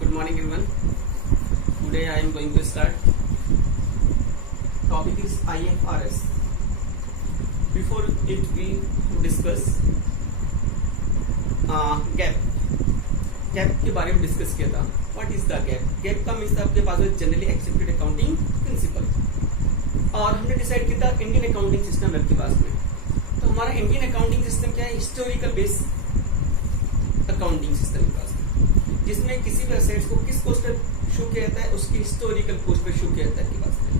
Good morning, everyone. Today I am going to start. Topic is IFRS. Before it, we discuss gap. Gap के बारे में discuss किया था. What is the gap? Gap का means आपके पास generally accepted accounting principle. और हमने decide किया था इंडियन अकाउंटिंग सिस्टम आपके पास में. तो हमारा इंडियन अकाउंटिंग सिस्टम क्या है? हिस्टोरिकल बेस अकाउंटिंग सिस्टम के पास में, जिसमें किसी भी असेट्स को किस कोस्ट पे शो किया जाता है, उसकी हिस्टोरिकल कोस्ट पे शो किया जाता है आपके पास में.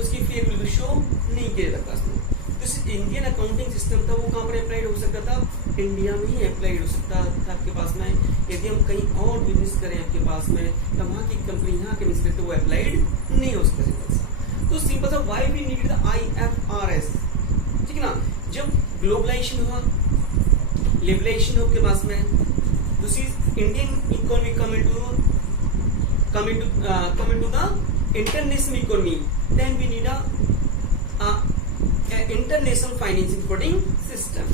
उसकी फेयर वैल्यू शो नहीं किया जाता पास में. तो इस इंडियन अकाउंटिंग सिस्टम था वो कहाँ पर अप्लाइड हो सकता था? इंडिया में ही अप्लाइड हो सकता था आपके पास में. यदि हम कहीं और बिजनेस करें आपके पास में तो वहाँ की कंपनी यहाँ के बिजनेस तो वो अप्लाइड नहीं हो सकता. तो सिंपल सा why we need the IFRS. ठीक है ना. जब ग्लोबलाइजेशन हुआ, लिबरेशन हो आपके पास में, दूसरी Indian economy coming to the international economy, then we need a international finance reporting system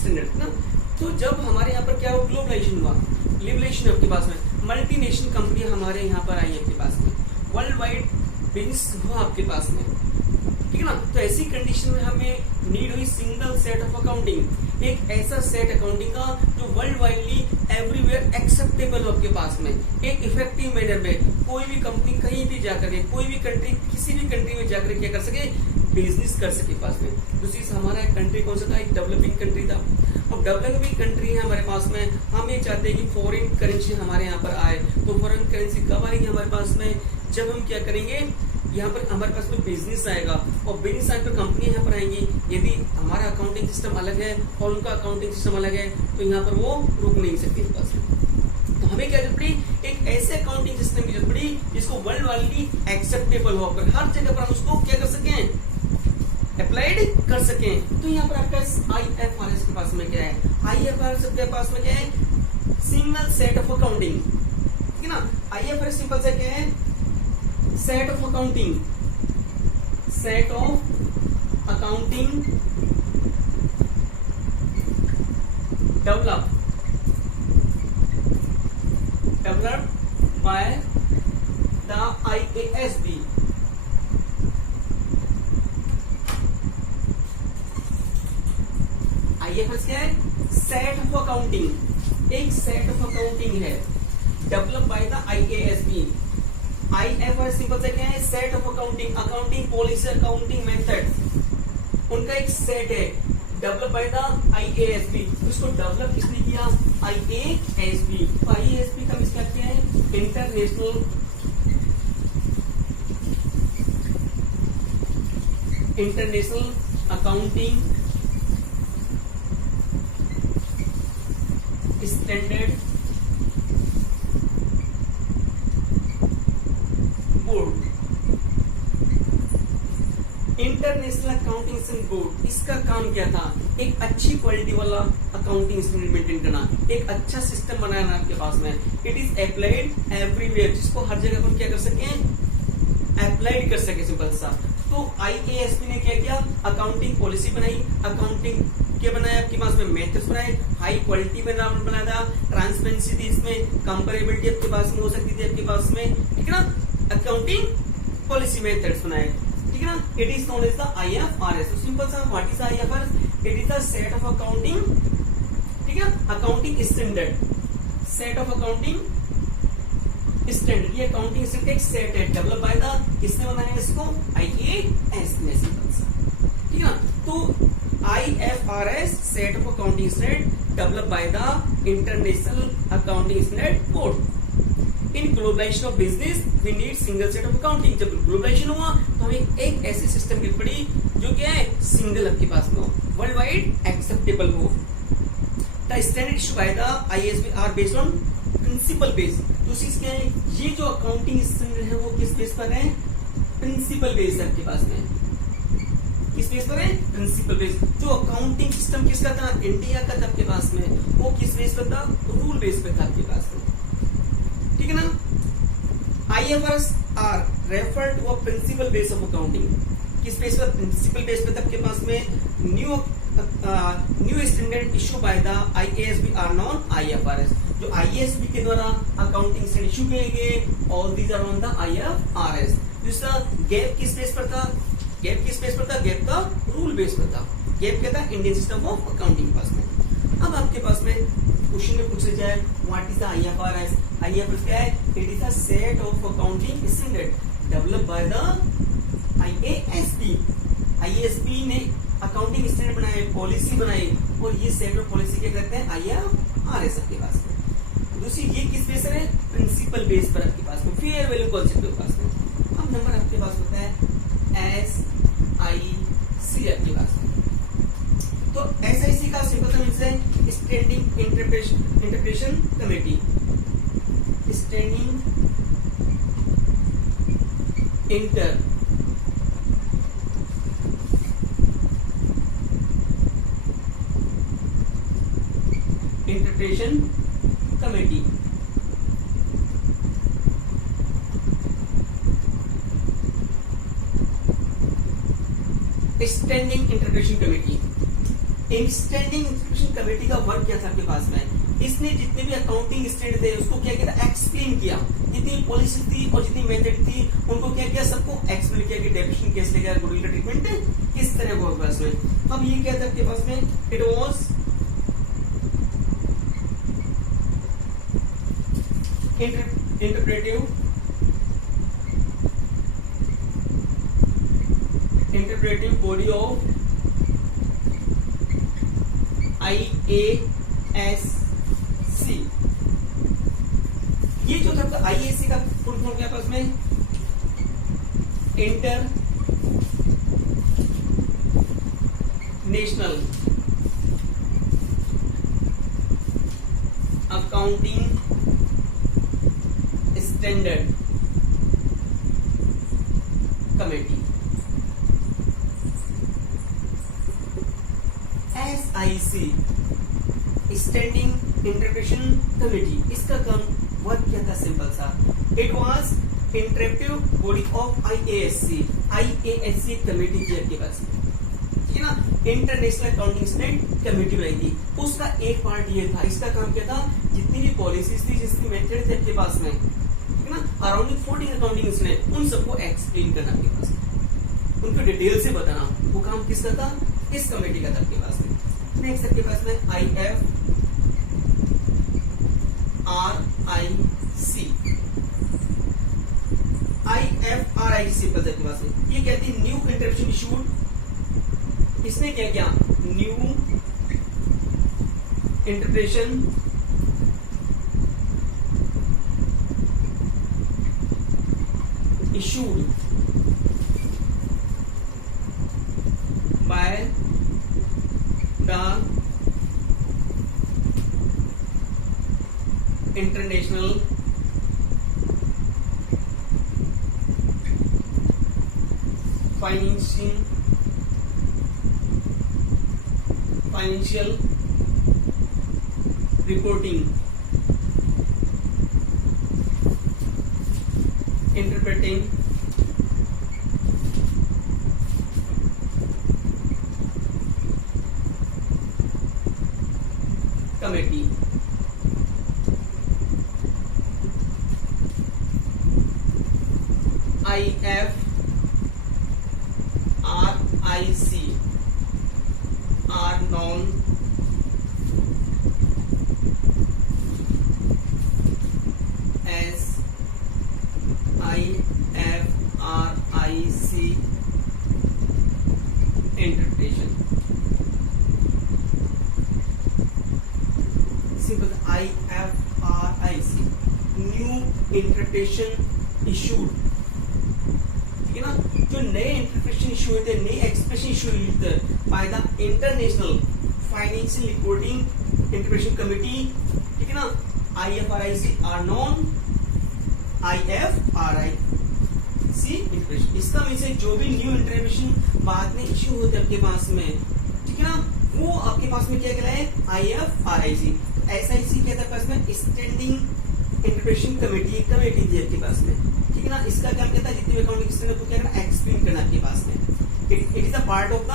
standard ना. तो जब हमारे यहाँ पर क्या हुआ, ग्लोबलाइजेशन हुआ, लिबरेशन आपके पास में, मल्टीनेशनल कंपनी हमारे यहाँ पर आई आपके पास में, वर्ल्ड वाइड बिजनेस हुआ आपके पास में. ठीक है ना. तो ऐसी कंडीशन में हमें नीड हुई सिंगल सेट ऑफ अकाउंटिंग, एक ऐसा सेट अकाउंटिंग का जो वर्ल्ड वाइडली एवरीवेयर एक्सेप्टेबल हो आपके पास में, एक इफेक्टिव मैनर में कोई भी कंपनी कहीं भी जाकर के, कोई भी कंट्री किसी भी कंट्री में जाकर क्या कर सके, बिजनेस कर सके पास में. दूसरी हमारा कंट्री कौन सा था? एक डेवलपिंग कंट्री था. अब डेवलपिंग कंट्री है हमारे पास में, हम ये चाहते हैं कि फॉरेन करेंसी हमारे यहाँ पर आए. तो फॉरेन करेंसी कब आएगी हमारे पास में? जब हम क्या करेंगे, यहाँ पर हमारे पास में बिजनेस आएगा, और बिजनेस आने पर कंपनी यहाँ पर आएंगी. यदि हमारा अकाउंटिंग सिस्टम अलग है और उनका अकाउंटिंग सिस्टम अलग है तो यहाँ पर वो रुक नहीं सकती पास. तो हमें क्या जरूरत पड़ी? एक ऐसे अकाउंटिंग सिस्टम की जरूरत पड़ी जिसको वर्ल्ड वाइडली एक्सेप्टेबल हो, पर हर जगह पर हम उसको क्या कर सकें, अप्लाइड कर सकें. तो यहाँ पर आपका IFRS के पास में क्या है? IFRS के पास में क्या है? Single set of accounting. ठीक है ना. IFRS सिंपल से क्या है? Set of accounting, set of accounting developed by the IASB. IFRS क्या है? सेट ऑफ अकाउंटिंग, एक सेट ऑफ अकाउंटिंग है develop by the IASB. IFRS simple से क्या है? Set of accounting, accounting policy, accounting method, उनका एक सेट है डेवलप बाय द IASB. उसको डेवलप किसने किया? IASB. तो IASB का मतलब क्या है? International accounting standard board. International accounting board, इसका काम क्या था? एक अच्छी क्वालिटी वाला अकाउंटिंग स्टैंडर्ड मेंटेन करना, एक अच्छा सिस्टम बनाना आपके पास में. इट इज अप्लाइड एवरीवेयर, जिसको हर जगह पर क्या कर सके, अप्लाइड कर सके सिंपल सा. तो IASB ने क्या किया? अकाउंटिंग पॉलिसी बनाई, अकाउंटिंग क्या बनाया आपके पास में, मेथड्स बनाए, हाई क्वालिटी में बनाया था, ट्रांसपेरेंसी थी इसमें, कंपेरेबिलिटी आपके पास में हो सकती थी आपके पास में. ठीक है ना. अकाउंटिंग पॉलिसी मेथड्स बनाए. ठीक है ना. It is known as the IFRS. तो सिंपल सा what is IFRS? It is the set of accounting. ठीक है. Accounting standard, set of accounting standard. ये अकाउंटिंग स्टैंडर्ड एक सेट है डेवलप बाय द, किसने बनाया इसको? IASB ने. सिंपल सा. ठीक है ना. तो IFRS set of accounting standard develop by the international accounting standard board. In globalization of business we need single set of accounting. जब ग्लोबलाइजेशन हुआ तो हमें एक ऐसे सिस्टम की पड़ी जो क्या है, सिंगल आपके पास में हो, वर्ल्ड वाइड एक्सेप्टेबल हो. The standard issue by the IASB are based on principle base. दूसरी क्या है, ये जो अकाउंटिंग स्टैंडर्ड है वो किस बेस पर है? प्रिंसिपल बेस है आपके पास में. किस बेस पर है? Principle base. जो अकाउंटिंग सिस्टम किसका था? इंडिया का था आपके पास में. वो किस बेस पर था? रूल बेस पर था आपके पास में. ठीक है ना. IFRS are refer to a principle base of accounting. किस बेस पर? प्रिंसिपल बेस पर आपके पास में new standard issue by the IASB are non IFRS. जो IASB के द्वारा अकाउंटिंग स्टैंडर्ड इशू किए गए, all these are on the IFRS। दूसरा गैप किस बेस पर था? गैप किस बेस पर था? गैप का रूल बेस पर था। गैप क्या था? इंडियन सिस्टम ऑफ अकाउंटिंग पास में। अब आपके पास में क्वेश्चन में पूछा जाए what is the IFRS? IFRS क्या है? It is a set of accounting standard developed by the IASB। IASB ने अकाउंटिंग स्टैंडर्ड बनाए, पॉलिसी बनाई, और ये सेट ऑफ पॉलिसी क्या कहते हैं? IFRS आपके पास में। दूसरी ये किस बेस पर है? प्रिंसिपल बेस पर आपके पास में, फेयर वैल्यू कॉन्सेप्ट के पास में। अब नंबर आपके पास होता है SIC आपके पास में। तो SIC का सिंपल सा मीन्स है standing interpretation committee. Standing interpretation committee. Standing interpretation committee. Standing interpretation committee का वर्क क्या था आपके पास में? इसने जितने भी अकाउंटिंग स्टैंडर्ड थे उसको क्या किया? एक्सप्लेन किया। जितनी पॉलिसी थी और जितनी मेथड थी उनको क्या किया? सबको एक्सप्लेन किया कि डेफिनेशन कैसे लेगा, गुडविल का ट्रीटमेंट किस तरह होगा पास में। अब ये क्या था आपके पास में? It was interpretive body of IASC। ये जो था IASC का फुल फॉर्म क्या पास में? Inter national accounting standard committee. SIC standing interpretation committee, इसका काम वर्क क्या था? सिंपल सा, it was interpretive body of IASC। IASC committee की आपके पास, ठीक है ना, इंटरनेशनल अकाउंटिंग स्टैंडर्ड कमेटी बनाई थी। उसका एक पार्ट ये था, इसका काम क्या था? जितनी भी पॉलिसीज थी, जिसकी मेथड थे आपके पास में, ठीक है ना, अराउंडिंग 14 अकाउंटिंग स्टैंडर्ड, उन सबको एक्सप्लेन करना आपके पास, उनको डिटेल से बताना, वो काम किसका था? इस कमेटी का था आपके पास में। नेक्स्ट आपके पास में IFRIC। IFRIC सिंपल से आपके पास में ये कहती है न्यू इंटरप्रिटेशन इशूड। इसने क्या किया? New interpretation issued by the international financial reporting interpreting committee. IFRIC are known as IFRIC interpretation। Simple IFRIC new interpretation issued, ठीक है ना, जो नए इंटरप्रिटेशन इशू हुए थे, नए एक्सप्रेशन इशू हुए थे by the international financial reporting interpretation committee, ठीक है ना, IFRIC are non IFRIC interpretation. इसका मीन्स है जो भी न्यू इंटरप्रिटेशन बाद में इशू होते हैं आपके पास में, ठीक है ना, वो आपके पास में क्या कहलाए? IFRIC। SIC क्या था पास में? स्टैंडिंग इंटरप्रिटेशन कमेटी, कमेटी थी आपके पास में, ठीक है ना। इसका काम क्या था? जितने भी अकाउंटिंग स्टैंडर्ड को क्या करना? एक्सप्लेन करना आपके पास में। It is a part of the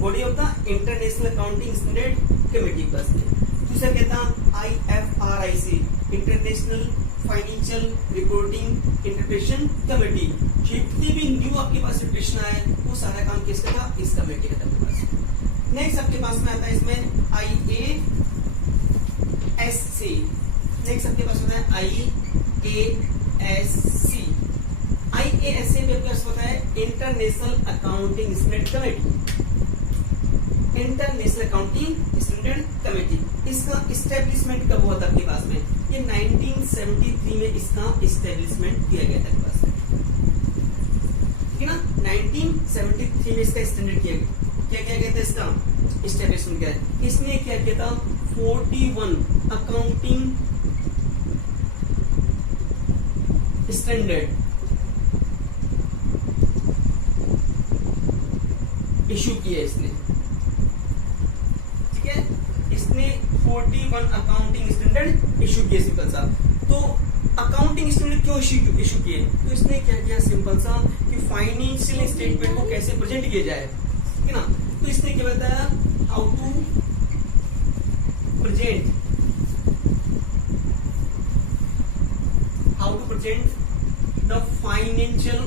body of the international accounting standard committee पास में। दूसरा क्या था IFRIC, international financial reporting interpretation committee. जितने भी न्यू आपके पास इंटरप्रिटेशन आए वो सारा काम किसका था, इस कमेटी का था आपके पास। नेक्स्ट आपके पास में आता है इसमें IASC। नेक्स्ट आपके पास होता है IASC। IASC में आपके पास होता है international accounting standard committee. International accounting standard committee, इसका इस्टेब्लिशमेंट कब हुआ था आपके पास में, ये 1973 में इसका इस्टेब्लिशमेंट किया गया था आपके पास में, ठीक है ना। 1973 में इसका स्टैंडर्ड किया गया था, इसका इस्टेब्लिशमेंट किया। इसने क्या किया था, 41 अकाउंटिंग स्टैंडर्ड इशू किया इसने, ठीक है। इसने 41 अकाउंटिंग स्टैंडर्ड इशू किए सिंपल सा। तो अकाउंटिंग स्टैंडर्ड क्यों इशू किए, तो इसने क्या किया सिंपल सा कि फाइनेंशियल स्टेटमेंट को कैसे प्रेजेंट किया जाए, ठीक है ना। तो इसने क्या बताया, how to present the financial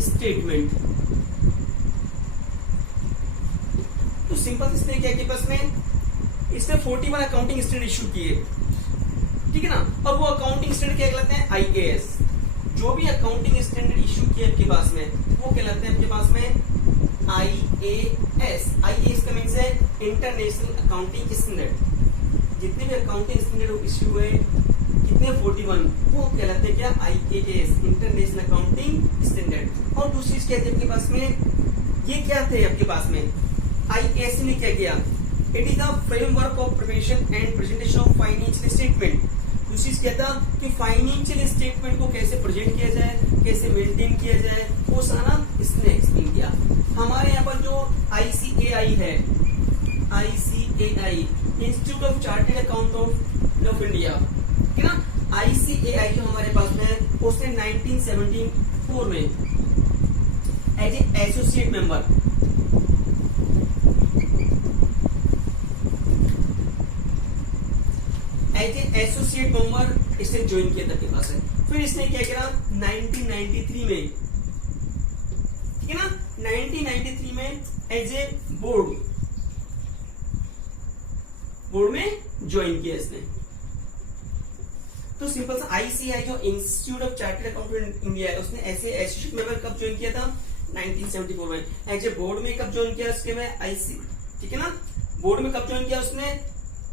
statement. तो सिंपल इसने क्या किया बस में, इसने 41 अकाउंटिंग स्टैंडर्ड इशू किए, ठीक है ना। अब वो अकाउंटिंग स्टैंडर्ड क्या कहलाते हैं, IAS। जो भी अकाउंटिंग स्टैंडर्ड इशू किए आपके पास में वो कहलाते हैं आपके पास में IAS। IAS का मीन्स है इंटरनेशनल अकाउंटिंग स्टैंडर्ड। जितने भी अकाउंटिंग स्टैंडर्ड इशू हुए कितने, 41, वो कहलाते हैं क्या, IAS, इंटरनेशनल अकाउंटिंग स्टैंडर्ड। और दूसरी चीज क्या थी आपके पास में, ये क्या थे आपके पास में, IAS ने क्या किया, it is the framework of preparation and presentation of financial statement. दूसरी चीज क्या था कि फाइनेंशियल स्टेटमेंट को कैसे प्रेजेंट किया जाए, कैसे मेंटेन किया जाए, वो सारा इसने एक्सप्लेन किया। हमारे यहाँ पर जो ICAI है, ICAI institute of chartered account of India, ठीक है ना। ICAI जो हमारे पास में है उसने 1974 में एज ए एसोसिएट मेंबर इसने ज्वाइन किया था आपके पास है। फिर इसने क्या किया 1993 में, ठीक है ना, 1993 में एज ए बोर्ड में ज्वाइन किया इसने। तो सिंपल सा ICAI जो institute of chartered accountant India है उसने ऐसे एसोसिएट मेंबर कब ज्वाइन किया था, 1974 में। एज ए बोर्ड में कब ज्वाइन किया उसके में ठीक है ना, बोर्ड में कब ज्वाइन किया उसने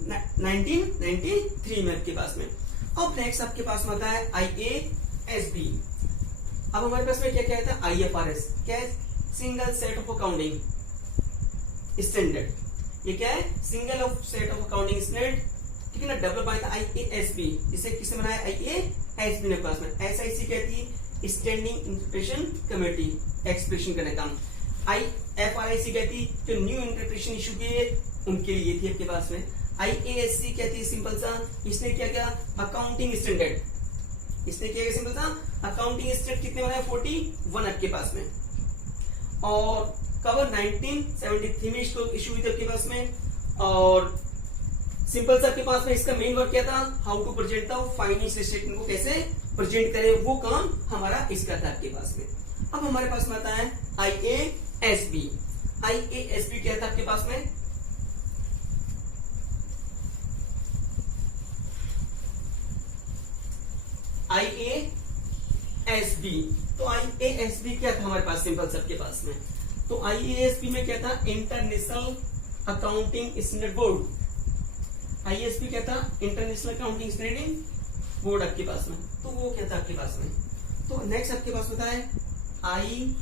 1993 में आपके पास में। अब नेक्स्ट आपके पास में आता है IASB। अब हमारे पास में क्या क्या था, IFRS क्या है, single set of accounting standard. ये क्या है, single of set of accounting standard, ठीक है ना। डेवलप आया था IASB, इसे किसने बनाया, IASB ने पास में। SIC कहती स्टैंडिंग इंटरप्रिटेशन कमेटी, एक्सप्रेशन करने का। IFRIC कहती जो न्यू इंटरप्रिटेशन इशू किए उनके लिए थी आपके पास में। IASC कहती है सिंपल सा, इसने क्या किया, अकाउंटिंग स्टैंडर्ड, इसने क्या किया सिंपल सा अकाउंटिंग स्टैंडर्ड कितने बनाए, 41 आपके पास में। और कब 1973 में इसको इशू हुई थी आपके पास में। और सिंपल सा आपके पास में इसका मेन वर्क क्या था, how to present the financial statement को कैसे प्रेजेंट करें, वो काम हमारा इसका था आपके पास में। अब हमारे पास में आता है IASB। IASB क्या था आपके पास में, IASB। तो IASB क्या था हमारे पास सिंपल सबके पास में, तो IASB में क्या था, international accounting standard board. IASB क्या था, इंटरनेशनल अकाउंटिंग स्टैंडर्ड बोर्ड आपके पास में। तो वो क्या था आपके पास में। तो नेक्स्ट आपके पास होता है IASB।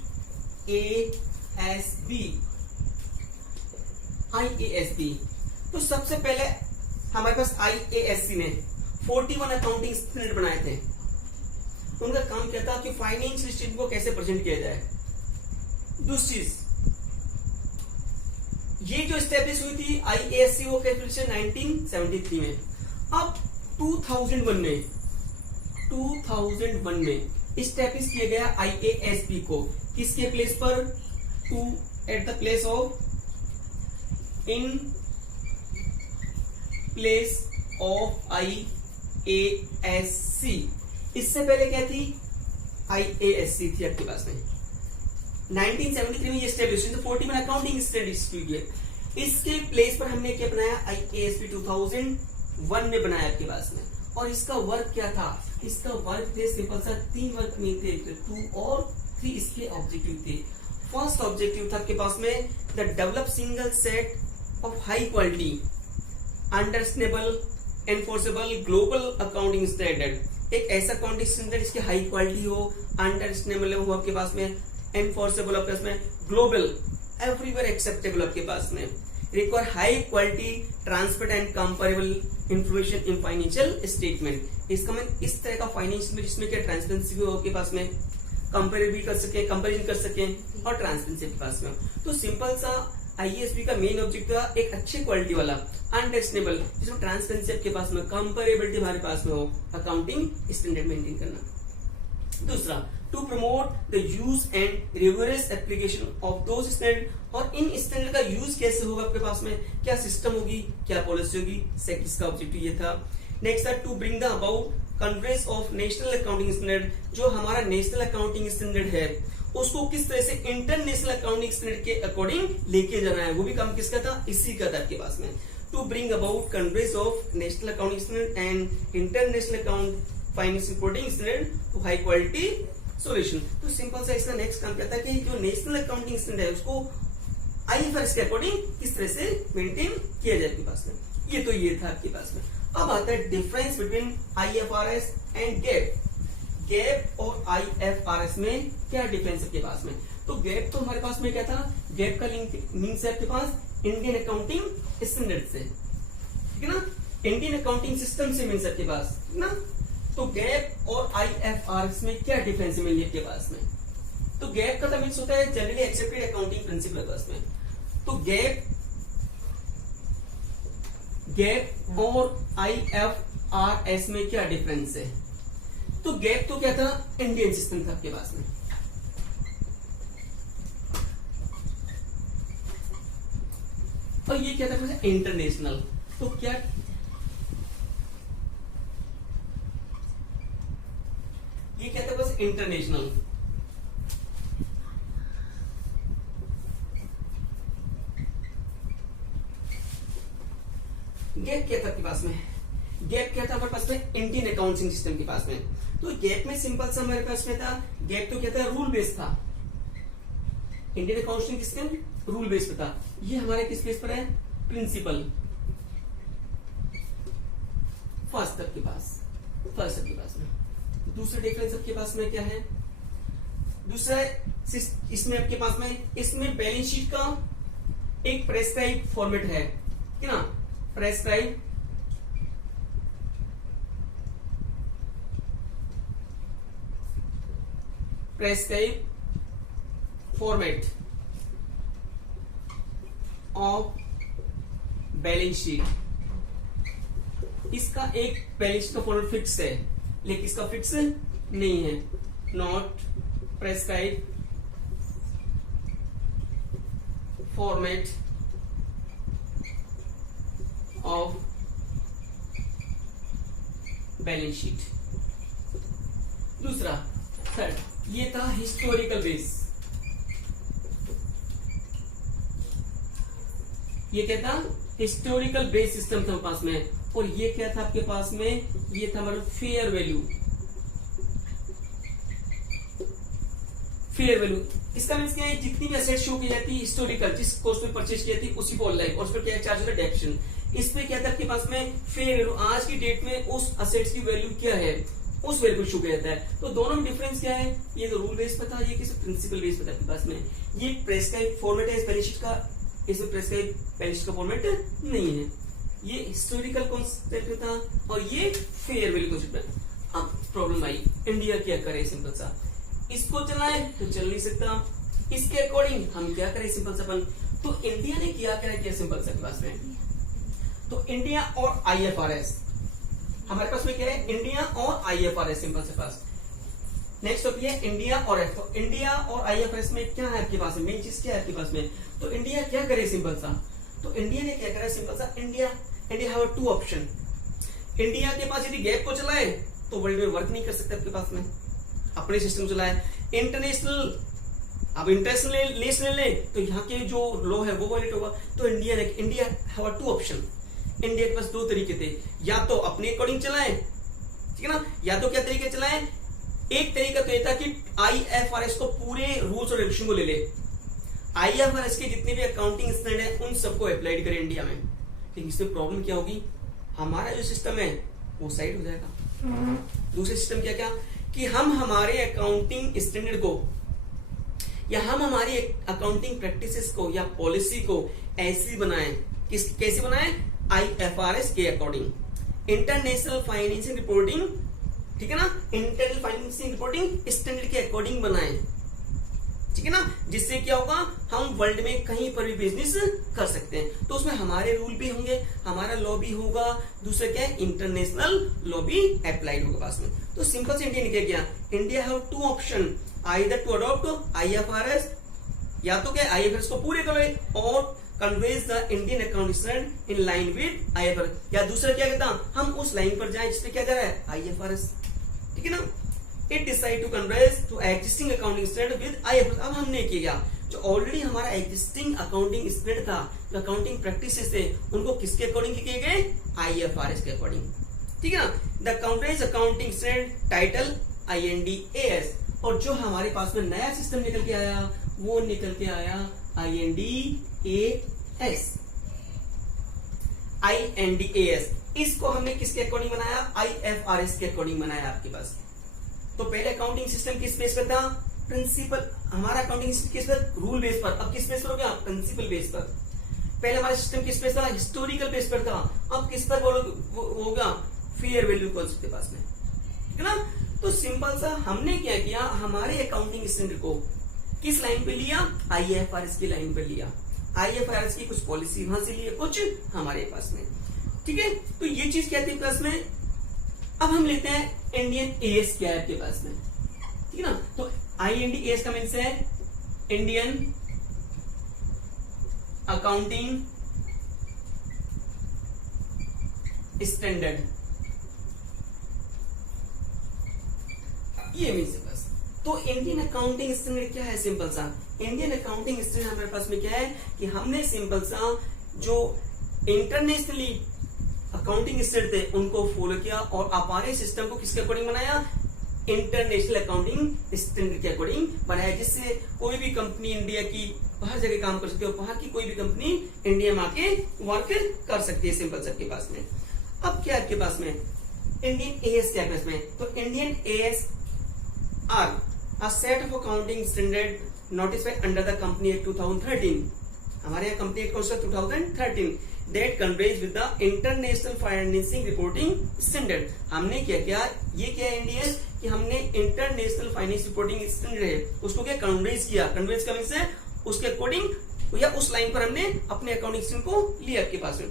तो सबसे पहले हमारे पास IASC ने 41 अकाउंटिंग स्टैंडर्ड बनाए थे। उनका काम क्या था कि फाइनेंशियल स्टेटमेंट को कैसे प्रेजेंट किया जाए। दूसरी चीज, ये जो स्टैब्लिश हुई थी IASC वो कैसे 1973 में। अब 2001 में स्टैब्लिश किया गया IASB को, किसके प्लेस पर, at the place of in place of IASC। इससे पहले क्या थी? IASC थी आपके पास में। 1973 में ये स्टेब्लिश 41 अकाउंटिंग स्टैंडर्ड इंस्टीट्यूट है। इसके प्लेस पर हमने क्या बनाया? IASP 2001 में बनाया आपके पास में। और इसका वर्क क्या था? इसका वर्क थे सिंपल सा 3 वर्क में थे, 2 और 3 इसके ऑब्जेक्टिव थे। फर्स्ट ऑब्जेक्टिव था आपके पास में the develop single set of high quality understandable enforceable global accounting standard. एक ऐसा अकाउंटिंग स्टैंडर्ड जिसकी हाई क्वालिटी हो, अंडरस्टैंडेबल हो आपके पास में, एनफोर्सेबल आपके पास में, ग्लोबल एवरीवेयर एक्सेप्टेबल आपके पास में, require high quality transparent and comparable information in financial statement. इसका मतलब इस तरह का फाइनेंस में जिसमें क्या ट्रांसपेरेंसी भी हो आपके पास में, कंपेयर भी कर सके, कंपेरिजन कर सके और ट्रांसपेरेंसी आपके पास में। तो सिंपल सा IASP का मेन ऑब्जेक्टिव था एक अच्छी क्वालिटी वाला, अंडरस्टैंडेबल, जिसमें ट्रांसपेरेंसी आपके पास में, कंपेरेबिलिटी हमारे पास में हो, अकाउंटिंग स्टैंडर्ड मेंटेन करना। दूसरा, to promote the use and rigorous application of those standard. और इन स्टैंडर्ड का यूज कैसे होगा आपके पास में, क्या सिस्टम होगी, क्या पॉलिसी होगी, इसका ऑब्जेक्टिव ये था। नेक्स्ट था to bring the about convergence of national accounting standard. जो हमारा नेशनल अकाउंटिंग स्टैंडर्ड है उसको किस तरह से इंटरनेशनल अकाउंटिंग स्टैंडर्ड के अकॉर्डिंग लेके जाना है, वो भी काम किसका था? इसी का था आपके पास में। To bring about convergence of national accounting standard and international account finance reporting standard to high quality solution. तो सिंपल सा इसका नेक्स्ट काम कहता है कि जो नेशनल अकाउंटिंग स्टैंडर्ड है उसको IFRS के अकॉर्डिंग किस तरह से मेंटेन किया जाए आपके पास में। ये तो ये था आपके पास में। अब आता है difference between IFRS and gap. Gap और IFRS में क्या डिफरेंस आपके पास में? तो गैप तो हमारे पास में क्या था? गैप का लिंक मीन्स है आपके पास इंडियन अकाउंटिंग स्टैंडर्ड से, ठीक है ना, इंडियन अकाउंटिंग सिस्टम से मीन्स आपके पास, ठीक ना। तो गैप और IFRS में क्या डिफरेंस मिली आपके पास में? तो गैप का मीन्स होता है जनरली एक्सेप्टेड अकाउंटिंग प्रिंसिपल पास में। तो गैप और IFRS में क्या डिफरेंस है? तो गैप तो क्या था? इंडियन सिस्टम था आपके पास में। और ये क्या था? इंटरनेशनल। तो क्या ये क्या था? बस इंटरनेशनल। गैप क्या था आपके पास में? गैप क्या था हमारे पास में? इंडियन अकाउंटिंग सिस्टम के पास में। तो गैप में सिंपल सा हमारे पास में था, गैप तो क्या था? रूल बेस्ड था। Indian accounting system rule based था। ये हमारे किस बेस पर है? प्रिंसिपल। फर्स्ट आपके पास में। दूसरा डिफरेंस आपके पास में क्या है? दूसरा इसमें आपके पास में इसमें बैलेंस शीट का एक प्रेस्क्राइब फॉर्मेट है, ठीक है ना, prescribe format of balance sheet. इसका एक बैलेंस शीट का फॉर्मेट फिक्स है, लेकिन इसका फिक्स नहीं है। Not prescribe format of balance sheet. दूसरा, थर्ड, ये था हिस्टोरिकल बेस। ये क्या था? हिस्टोरिकल बेस सिस्टम था पास में। और ये क्या था आपके पास में? ये था हमारा फेयर वैल्यू। इसका मीन्स क्या है? जितनी भी एसेट शो की जाती है हिस्टोरिकल, जिस कॉस्ट में परचेज की जाती है उसी को ऑनलाइन, और उस पर क्या चार्ज होता है? डेप्शन। इसमें क्या था आपके पास में? फेयर वैल्यू, आज की डेट में उस असेट्स की वैल्यू क्या है, उस वैल्यू को शो किया जाता है। तो दोनों में डिफरेंस क्या है? ये तो रूल बेस पे था, ये किसी प्रिंसिपल बेस पे था आपके पास में। ये प्रेस्क्राइब फॉर्मेट है बैलेंस शीट का, इसमें प्रेस्क्राइब बैलेंस शीट का फॉर्मेट नहीं है। ये हिस्टोरिकल कॉन्सेप्ट था और ये फेयर वैल्यू कॉन्सेप्ट है। अब प्रॉब्लम आई, इंडिया क्या करे? सिंपल सा, इसको चलाए तो चल नहीं सकता, इसके अकॉर्डिंग हम क्या करें? सिंपल सा अपन, तो इंडिया ने क्या किया? सिंपल सा के पास में, तो इंडिया और IFRS हमारे पास में क्या है? इंडिया और IFRS सिंपल से पास। नेक्स्ट टॉपिक है इंडिया और तो इंडिया और IFRS में क्या है आपके पास में? मेन चीज क्या है आपके पास में? तो इंडिया क्या करे? सिंपल सा, तो इंडिया ने क्या करा, सिंपल सा, India have two option. India के पास यदि गैप को चलाए तो वर्ल्ड में वर्क नहीं कर सकते, आपके पास में अपने सिस्टम चलाए। इंटरनेशनल, अब इंटरनेशनल नेशनल ले तो यहाँ के जो लॉ है वो वायलेट होगा। तो India have two option. India के पास दो तरीके थे, या तो अपने अकॉर्डिंग चलाए, ठीक है ना, या तो क्या तरीके चलाए। एक तरीका तो ये था कि IFRS को पूरे रूल्स और रेगुलेशन को ले ले, IFRS के जितने भी अकाउंटिंग स्टैंडर्ड है उन सबको अप्लाइड करें इंडिया में। लेकिन इसमें प्रॉब्लम क्या होगी, हमारा जो सिस्टम है वो साइड हो जाएगा। दूसरे सिस्टम क्या क्या कि हम हमारे अकाउंटिंग स्टैंडर्ड को या हम हमारी अकाउंटिंग प्रैक्टिसेस को या पॉलिसी को ऐसी बनाएं, कैसे बनाएं, IFRS के अकॉर्डिंग, इंटरनेशनल फाइनेंशियल रिपोर्टिंग, ठीक है ना, इंटरनल फाइनेंशियल रिपोर्टिंग स्टैंडर्ड के अकॉर्डिंग बनाएं, ठीक है ना, जिससे क्या होगा, हम वर्ल्ड में कहीं पर भी बिजनेस कर सकते हैं। तो उसमें हमारे रूल भी होंगे, हमारा लॉ भी होगा, दूसरा क्या है, इंटरनेशनल लॉ भी अप्लाइड होगा पास में। तो सिंपल से इंडिया ने क्या किया, India have two option, either to adopt IFRS, या तो क्या IFRS को पूरे करें और converge the Indian accounting standard in line with IFRS, या दूसरा क्या कहता, हम उस लाइन पर जाएं जिसपे क्या कर रहा है, IFRS, ठीक है ना। It decide to converge to existing accounting standard with IFRS। अब हमने किया जो ऑलरेडी हमारा एग्जिस्टिंग अकाउंटिंग स्टैंडर्ड था, जो अकाउंटिंग प्रैक्टिसेस थे, उनको किसके अकॉर्डिंग किए गए, IFRS के अकॉर्डिंग, ठीक है ना। The converge accounting standard title IND-AS, और जो हमारे पास में नया सिस्टम निकल के आया वो निकल के आया IND-AS। इसको हमने किसके अकॉर्डिंग बनाया, IFRS के अकॉर्डिंग बनाया आपके पास। तो पहले अकाउंटिंग सिस्टम किस बेस पर था, प्रिंसिपल, हमारा अकाउंटिंग सिस्टम किस पर, रूल बेस पर। अब किस बेस पर हो गया, प्रिंसिपल बेस पर। पहले हमारा सिस्टम किस बेस था, हिस्टोरिकल बेस पर था। अब किस पर होगा, फेयर वैल्यू कॉन्सेप्ट के पास में, ठीक है ना। तो सिंपल सा हमने क्या किया, हमारे अकाउंटिंग स्टैंडर्ड को किस लाइन पे लिया, IFRS की लाइन पे लिया। IFRS की कुछ पॉलिसी वहां से लिए, कुछ हमारे पास में, ठीक है। तो ये चीज क्या थी प्लस में। अब हम लेते हैं इंडियन AS क्या है आपके पास में, ठीक है ना। तो IND-AS का मीन्स है इंडियन अकाउंटिंग स्टैंडर्ड, ये मीन्स है बस। तो इंडियन अकाउंटिंग स्टैंडर्ड क्या है, सिंपल सा, इंडियन अकाउंटिंग स्टैंडर्ड हमारे पास में क्या है कि हमने सिंपल सा जो इंटरनेशनली अकाउंटिंग स्टैंडर्ड थे उनको फॉलो किया और हमारे सिस्टम को किसके अकॉर्डिंग बनाया, इंटरनेशनल अकाउंटिंग स्टैंडर्ड के अकॉर्डिंग बनाया, जिससे कोई भी कंपनी इंडिया की बाहर जगह काम कर सकती है और बाहर की कोई भी कंपनी इंडिया में आके वर्क कर सकती है, सिंपल सबके पास में। अब क्या आपके पास में इंडियन AS क्या पास में, तो Indian AS are a set of accounting standard notified under the company act 2013। हमारे यहाँ कंपनी एक्ट कौन सा, 2013, that conveys with the international financing reporting standard। हमने क्या किया, ये क्या है इंडियन कि हमने इंटरनेशनल फाइनेंस रिपोर्टिंग स्टैंडर्ड है उसको क्या कन्वेज किया, कन्वेज का मींस है उसके अकॉर्डिंग या उस लाइन पर हमने अपने अकाउंटिंग स्टैंडर्ड को लिया आपके पास में।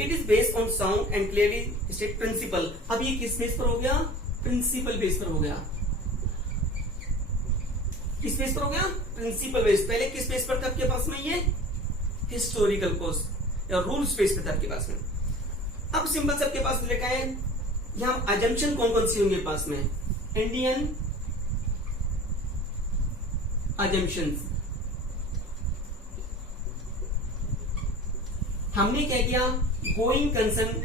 It is based on sound and clearly stated principle. अब ये किस बेस पर हो गया, प्रिंसिपल बेस पर हो गया। किस बेस पर हो गया, प्रिंसिपल बेस। पहले किस बेस पर था आपके पास में, ये हिस्टोरिकल कोर्स या रूल स्पेस पे था आपके पास में। अब सिंपल से आपके पास लिखा है यहां अजम्पशन कौन कौन सी होंगे पास में, इंडियन अजम्पशंस। हमने क्या किया, गोइंग कंसर्न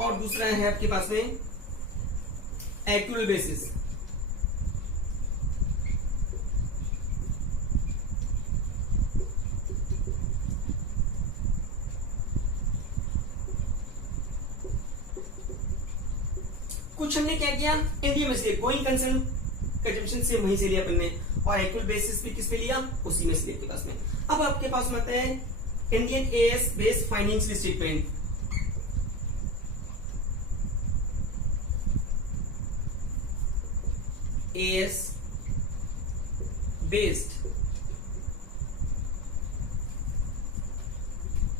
और दूसरा है आपके पास में एक्चुअल बेसिस। कुछ हमने क्या किया, इंडिया में से गोइंग कंसर्न कंजम्पशन से वहीं से लिया अपन ने, और एक्चुअल बेसिस भी किस पे लिया, उसी में से लिया आपके पास में। अब आपके पास में आता है Indian AS based financial statement. AS based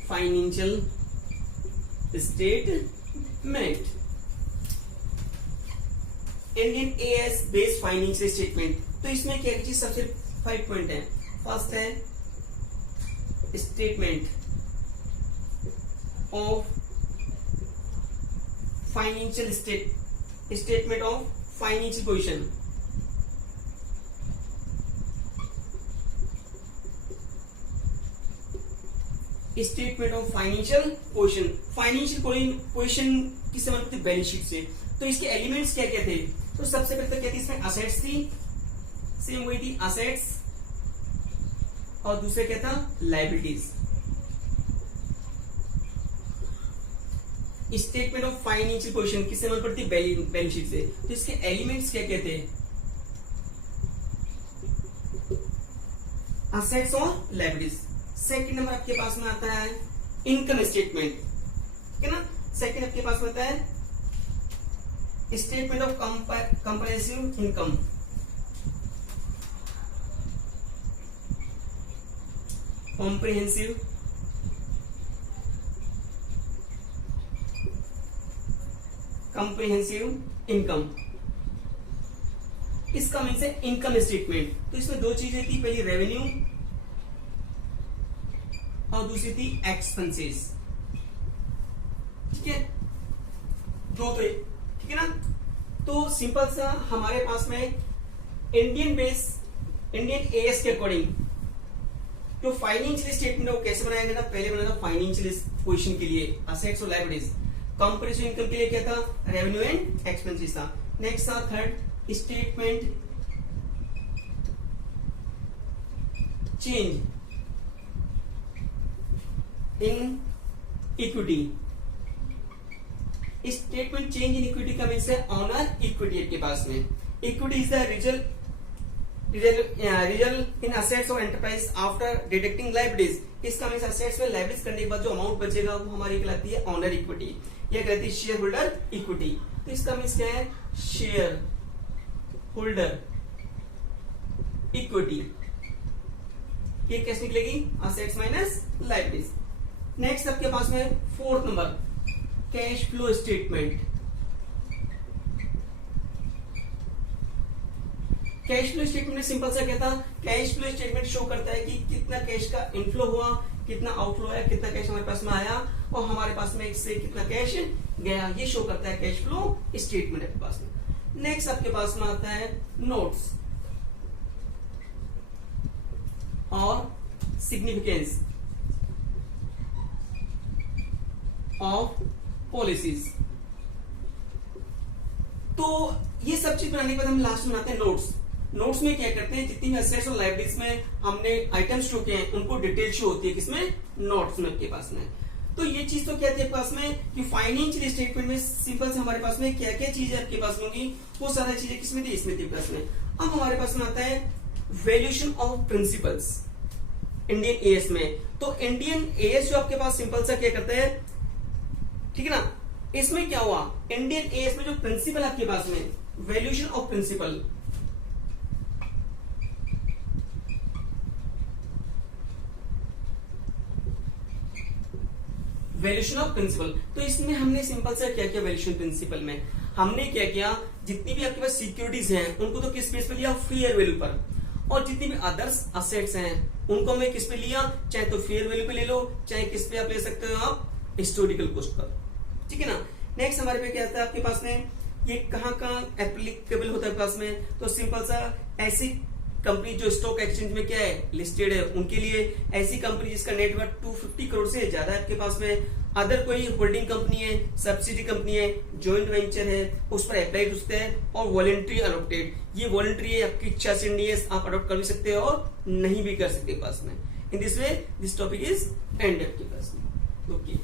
financial statement, Indian AS based financial statement. तो इसमें क्या चीज सबसे 5 पॉइंट है। फर्स्ट है statement of financial statement of financial position. Statement of financial position, financial position किस संबंध में? बैलेंस शीट से। तो इसके एलिमेंट्स क्या क्या थे? तो सबसे पहले तो क्या थी इसमें? असेट्स थी, सेम वही थी असेट्स, और दूसरे क्या था? Liabilities. Statement of financial position किससे संबंध पड़ती? बैलेंस शीट से। तो इसके एलिमेंट्स क्या क्या थे? असेट्स और लायबिलिटीज। सेकंड नंबर आपके पास में आता है इनकम स्टेटमेंट, ठीक है ना। सेकंड आपके पास में आता है statement of comprehensive income. Comprehensive income, इसका मीन्स है इनकम स्टेटमेंट। तो इसमें दो चीजें थी, पहली रेवेन्यू और दूसरी थी एक्सपेंसेस, ठीक है। दो तो ठीक है ना। तो सिंपल सा हमारे पास में इंडियन एएस के अकॉर्डिंग जो फाइनेंशियल स्टेटमेंट है वो कैसे बनाया गया था? पहले बनाया था फाइनेंशियल पोजीशन के लिए असेट्स और लायबिलिटीज, कंप्रेहेंसिव इनकम के लिए क्या था? रेवेन्यू एंड एक्सपेंसेस था। नेक्स्ट था third statement change in equity. Statement change in equity का मीन्स है ऑनर इक्विटी आपके पास में। Equity is the result in assets of enterprise after deducting liabilities. इसका मीन्स असेट्स में लायबिलिटीज करने के बाद जो अमाउंट बचेगा वो हमारी कहलाती है ऑनर इक्विटी, यह कहती है शेयर होल्डर इक्विटी। तो इसका मीन्स क्या है? Share holder equity. ये कैसे निकलेगी? Assets minus liabilities. नेक्स्ट आपके पास में fourth number cash flow statement. Cash flow statement में सिंपल सा क्या था? कैश फ्लो स्टेटमेंट शो करता है कि कितना कैश का इनफ्लो हुआ, कितना आउटफ्लो है, कितना कैश हमारे पास में आया और हमारे पास में इससे कितना कैश गया, ये शो करता है कैश फ्लो स्टेटमेंट आपके पास में। नेक्स्ट आपके पास में आता है नोट्स और सिग्निफिकेंस ऑफ पॉलिसीज। तो ये सब चीज बनाने के बाद हम लास्ट में बनाते हैं नोट्स। नोट्स में क्या करते हैं? जितनी भी असेट्स और लायबिलिटीज में हमने आइटम्स शो किए हैं उनको डिटेल शो होती है किसमें? नोट्स में आपके पास में। तो ये चीज तो क्या थी आपके पास में कि फाइनेंशियल स्टेटमेंट में सिंपल से हमारे पास में क्या क्या चीजें आपके पास में होगी, वो सारी चीजें किसमें थी? इसमें थी पास में। अब हमारे पास में आता है valuation of principles Indian as में। तो इंडियन एएस जो आपके पास सिंपल सा क्या करता है, ठीक है ना। इसमें क्या हुआ? इंडियन एएस में जो प्रिंसिपल आपके पास में valuation of principle, valuation of principle. तो इसमें हमने सिंपल सा क्या किया? वैल्यूएशन प्रिंसिपल में हमने क्या किया? जितनी भी आपके पास सिक्योरिटीज हैं उनको तो किस बेस पे लिया? फेयर वैल्यू पर। और जितनी भी अदर्स असेट्स हैं उनको हमने किस पे लिया? चाहे तो फेयर वैल्यू पे ले लो, चाहे किस पे आप ले सकते हो? आप हिस्टोरिकल कॉस्ट पर, ठीक है ना। नेक्स्ट हमारे पे क्या आता है आपके पास में? ये कहाँ एप्लीकेबल होता है पास में? तो सिंपल सा ऐसी कंपनी जो स्टॉक एक्सचेंज में क्या है? लिस्टेड है, उनके लिए। ऐसी कंपनी जिसका नेटवर्थ 250 करोड़ से ज्यादा है आपके पास में। अदर कोई होल्डिंग कंपनी है, सब्सिडी कंपनी है, ज्वाइंट वेंचर है, उस पर अप्लाई होते हैं। और वॉलंटरी अडॉप्टेड, ये वॉलंटरी है, आपकी इच्छा से नहीं है, आप अडॉप्ट कर भी सकते हो और नहीं भी कर सकते पास में। In this way this topic is and आपके पास में। ओके।